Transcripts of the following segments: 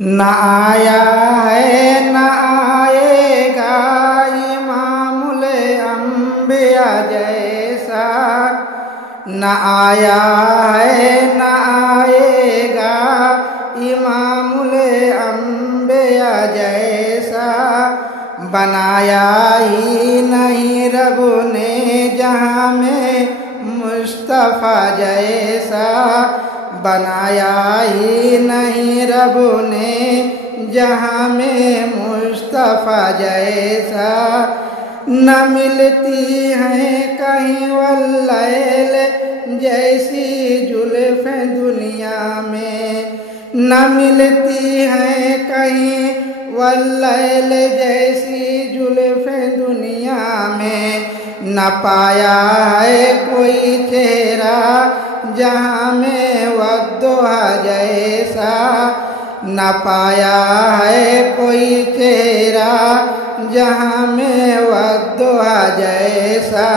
न आया है न आएगा इमामुल अंबिया जैसा, न आया है न आएगा इमामुल अंबिया जैसा। बनाया ही नहीं रब ने जहाँ में मुस्तफ़ा जैसा, बनाया ही नहीं रब ने जहाँ में मुस्तफ़ा जैसा। न मिलती हैं कहीं वल्लैल जैसी जुल्फ़ें दुनिया में, न मिलती हैं कहीं वल्लैल जैसी जुल्फ़ें दुनिया में। न पाया है कोई चेहरा जहाँ में वद्दुहा जैसा, न पाया है कोई चेहरा जहाँ में वद्दुहा जैसा।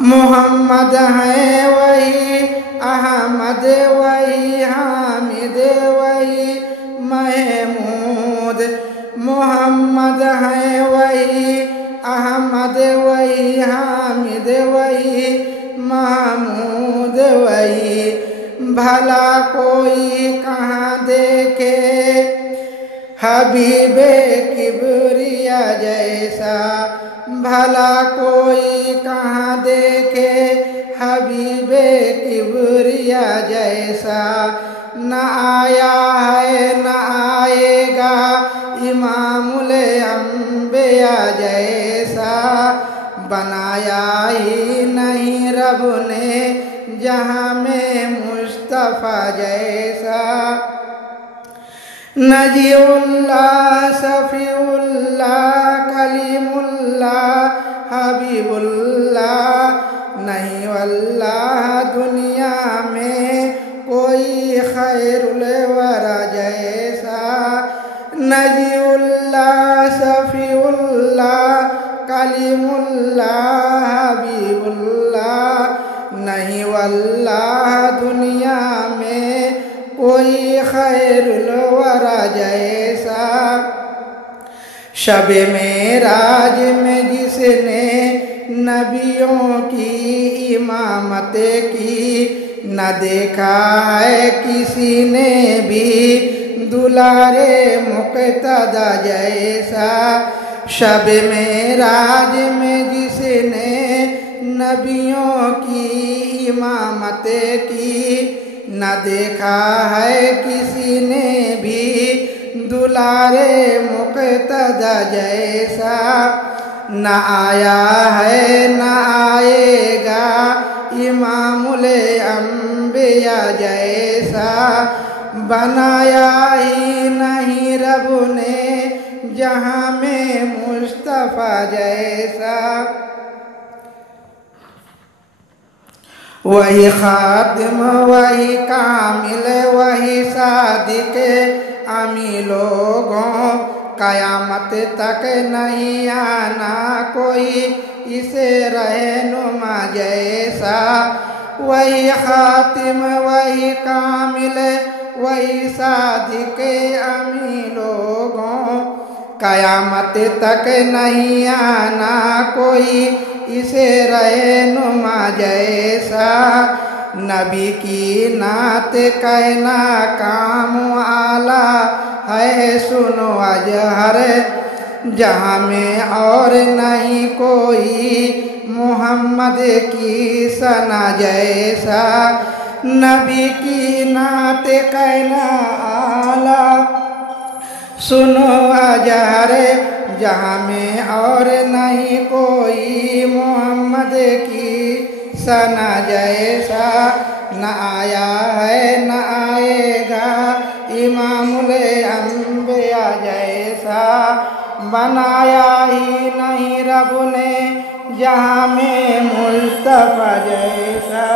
मोहम्मद है वही अहमद वही हामिद वही महमूद, मोहम्मद है वही अहमद वही हामिद वही महमूद वही। भला कोई कहाँ देखे हबीबे किबरिया जैसा, भला कोई कहाँ देखे हबीबे किबरिया जैसा। न आया है न आएगा इमामुल अंबिया जैसा, बनाया ही नहीं रब ने जहाँ में मुस्तफ़ा जैसा। नजीउल्लाह सफ़ीउल्लाह कलीमुल्लाह हबीबुल्लाह, नहीं वल्लाह दुनिया में कोई खैरुल वरा जैसा। नजीउल्लाह सफ़ीउल्लाह कलीमुल्लाह हबीबुल्लाह, नहीं वल्लाह दुनिया में कोई खैरुल वरा जैसा। शब मेराज में जिसने नबियों की इमामत की, न देखा है किसी ने भी दुलारे मुक़्तदा जैसा। शब मेराज में जिसने नबियों की इमामत की, न देखा है किसी ने भी दुलारे मुक़्तदा जैसा। न आया है न आएगा इमामुल अंबिया जैसा, बनाया ही नहीं रब ने जहाँ में मुस्तफ़ा जैसा। वही खातिम वही कामिल वही सादिक अमी लोगों, क़यामत तक नहीं आना कोई इसे रहनुमा जैसा। वही खातिम वही कामिल वही सादिक अमी लोगों, क़यामत तक नहीं आना कोई इसे रहनुमा जैसा। नबी की नात कहना काम आला है सुनो अजहर, जहाँ में और नहीं कोई मोहम्मद की सना जैसा। नबी की नात कहना आला सुनो अजहर, जहाँ में और नहीं कोई मोहम्मद की सना जैसा। न आया है न आएगा इमामुल अंबिया जैसा, बनाया ही नहीं रब ने जहाँ में मुस्तफ़ा जैसा।